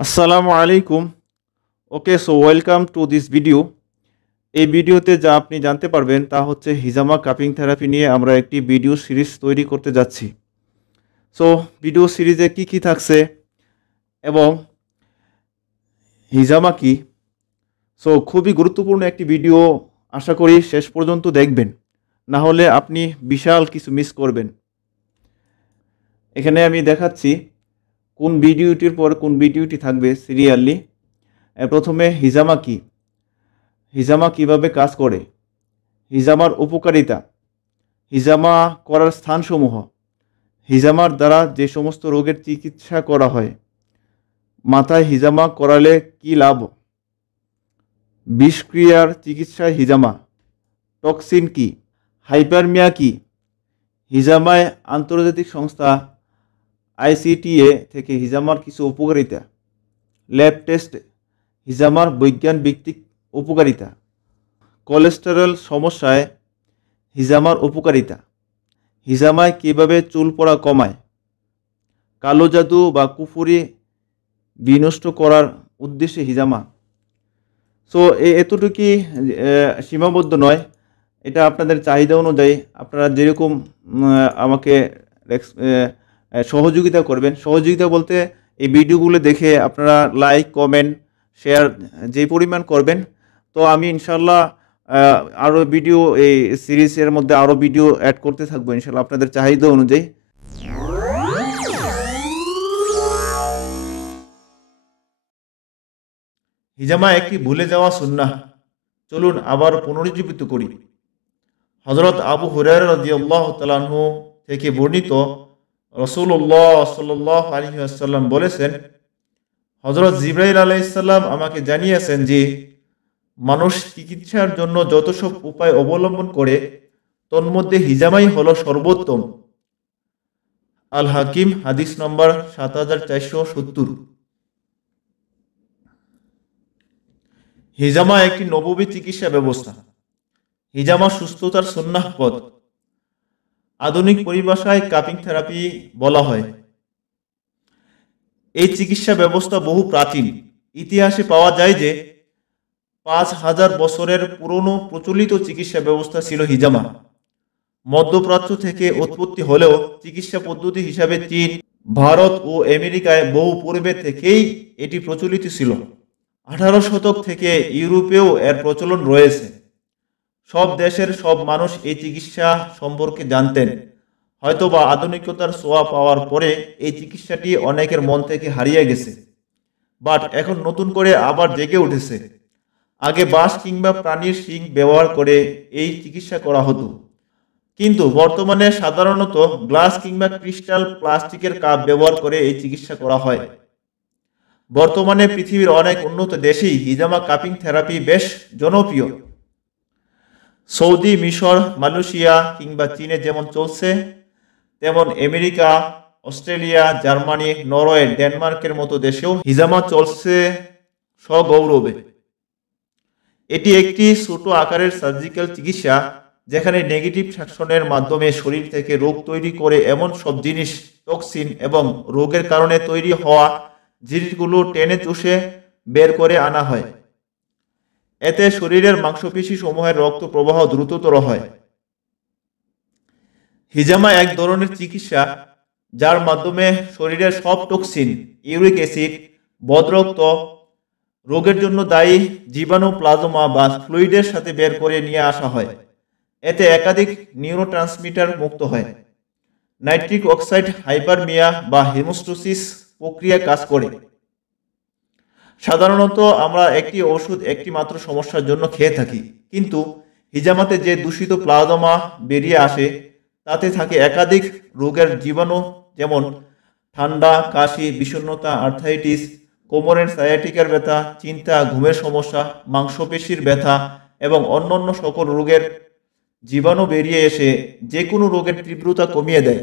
আসসালামু আলাইকুম। Okay, so welcome to this video. এই ভিডিওতে যা আপনি জানতে পারবেন তা হচ্ছে হিজামা কাপিং থেরাপি নিয়ে আমরা একটি ভিডিও সিরিজ তৈরি করতে যাচ্ছি। সো ভিডিও সিরিজে কি থাকছে এবং হিজামা কি, সো খুবই গুরুত্বপূর্ণ একটি ভিডিও। আশা করি শেষ পর্যন্ত দেখবেন, না হলে আপনি বিশাল কিছু মিস করবেন। এখানে আমি দেখাচ্ছি কোন ভিডিওটির পর কোন ভিডিওটি থাকবে সিরিয়ালি। প্রথমে হিজামা কি, হিজামা কিভাবে কাজ করে, হিজামার উপকারিতা, হিজামা করার স্থানসমূহ, হিজামার দ্বারা যে সমস্ত রোগের চিকিৎসা করা হয়, মাথায় হিজামা করালে কি লাভ, বিষক্রিয়ার চিকিৎসায় হিজামা, টক্সিন কি, হাইপারমিয়া কি, হিজামায় আন্তর্জাতিক সংস্থা আইসিটিএ থেকে হিজামার কিছু উপকারিতা, ল্যাব টেস্ট হিজামার বৈজ্ঞান ভিত্তিক উপকারিতা, কোলেস্টেরল সমস্যায় হিজামার উপকারিতা, হিজামায় কীভাবে চুল পড়া কমায়, কালো জাদু বা কুফুরি বিনষ্ট করার উদ্দেশ্যে হিজামা। সো এতটুকুই সীমাবদ্ধ নয়, এটা আপনাদের চাহিদা অনুযায়ী আপনারা যেরকম আমাকে সহযোগিতা করবেন। সহযোগিতা বলতে এই ভিডিওগুলো দেখে আপনারা লাইক, কমেন্ট, শেয়ার যে পরিমাণ করবেন, তো আমি ইনশাল্লাহ আরও ভিডিও এই সিরিজের মধ্যে আরও ভিডিও অ্যাড করতে থাকবো ইনশাল্লাহ আপনাদের চাহিদা অনুযায়ী। হিজামা একটি ভুলে যাওয়া সুন্নাহ, চলুন আবার পুনরুজ্জীবিত করি। হযরত আবু হুরায়রা রাদিয়াল্লাহু তাআলা আনহু থেকে বর্ণিত, রাসূলুল্লাহ সাল্লাল্লাহু আলাইহি ওয়াসাল্লাম বলেছেন, হযরত জিবরাইল আলাইহিস সালাম আমাকে জানিয়েছেন যে মানুষ চিকিৎসার জন্য যত সব উপায় অবলম্বন করে তন্মধ্যে হিজামাই হলো সর্বোত্তম। আল হাকিম, হাদিস নম্বর ৭৪৭০। হিজামা একটি নববী চিকিৎসা ব্যবস্থা। হিজামা সুস্থতার সুন্নাহ পথ। আধুনিক পরিভাষায় কাপিং থেরাপি বলা হয়। এই চিকিৎসা ব্যবস্থা বহু প্রাচীন। ইতিহাসে পাওয়া যায় যে ৫,০০০ বছরের পুরনো প্রচলিত চিকিৎসা ব্যবস্থা ছিল হিজামা। মধ্যপ্রাচ্য থেকে উৎপত্তি হলেও চিকিৎসা পদ্ধতি হিসাবে চীন, ভারত ও আমেরিকায় বহু পূর্বে থেকেই এটি প্রচলিত ছিল। ১৮ শতক থেকে ইউরোপেও এর প্রচলন রয়েছে। সব দেশের সব মানুষ এই চিকিৎসা সম্পর্কে জানতেন। হয়তোবা আধুনিকতার ছোঁয়া পাওয়ার পরে এই চিকিৎসাটি অনেকের মন থেকে হারিয়ে গেছে, বাট এখন নতুন করে আবার জেগে উঠেছে। আগে বাঁশ কিংবা প্রাণীর শিং ব্যবহার করে এই চিকিৎসা করা হতো, কিন্তু বর্তমানে সাধারণত গ্লাস কিংবা ক্রিস্টাল প্লাস্টিকের কাপ ব্যবহার করে এই চিকিৎসা করা হয়। বর্তমানে পৃথিবীর অনেক উন্নত দেশেই হিজামা কাপিং থেরাপি বেশ জনপ্রিয়। সৌদি, মিশর, মালয়েশিয়া কিংবা চীনে যেমন চলছে, তেমন আমেরিকা, অস্ট্রেলিয়া, জার্মানি, নরওয়ে, ডেনমার্কের মতো দেশেও হিজামা চলছে সগৌরবে। এটি একটি ছোট আকারের সার্জিক্যাল চিকিৎসা, যেখানে নেগেটিভ শাসনের মাধ্যমে শরীর থেকে রোগ তৈরি করে এমন সব জিনিস, টক্সিন এবং রোগের কারণে তৈরি হওয়া জিনিসগুলো টেনে চুষে বের করে আনা হয়। এতে শরীরের মাংসপেশি সমূহের রক্ত প্রবাহ দ্রুততর হয়। হিজামা এক ধরনের চিকিৎসা যার মাধ্যমে শরীরের সব টক্সিন, ইউরিক অ্যাসিড, বদরক্ত, রোগের জন্য দায়ী জীবাণু, প্লাজমা বা ফ্লুইডের সাথে বের করে নিয়ে আসা হয়। এতে একাধিক নিউরোট্রান্সমিটার মুক্ত হয়। নাইট্রিক অক্সাইড হাইপারমিয়া বা হিমোস্টোসিস প্রক্রিয়া কাজ করে। সাধারণত আমরা একটি ওষুধ একটি মাত্র সমস্যার জন্য খেয়ে থাকি, কিন্তু হিজামাতে যে দূষিত প্লাজমা বেরিয়ে আসে তাতে থাকে একাধিক রোগের জীবাণু, যেমন ঠান্ডা, কাশি, বিষণ্ণতা, আর্থ্রাইটিস, কোমরের সায়াটিকার ব্যথা, চিন্তা, ঘুমের সমস্যা, মাংসপেশির ব্যথা এবং অন্যান্য সকল রোগের জীবাণু বেরিয়ে এসে যে কোনো রোগের তীব্রতা কমিয়ে দেয়।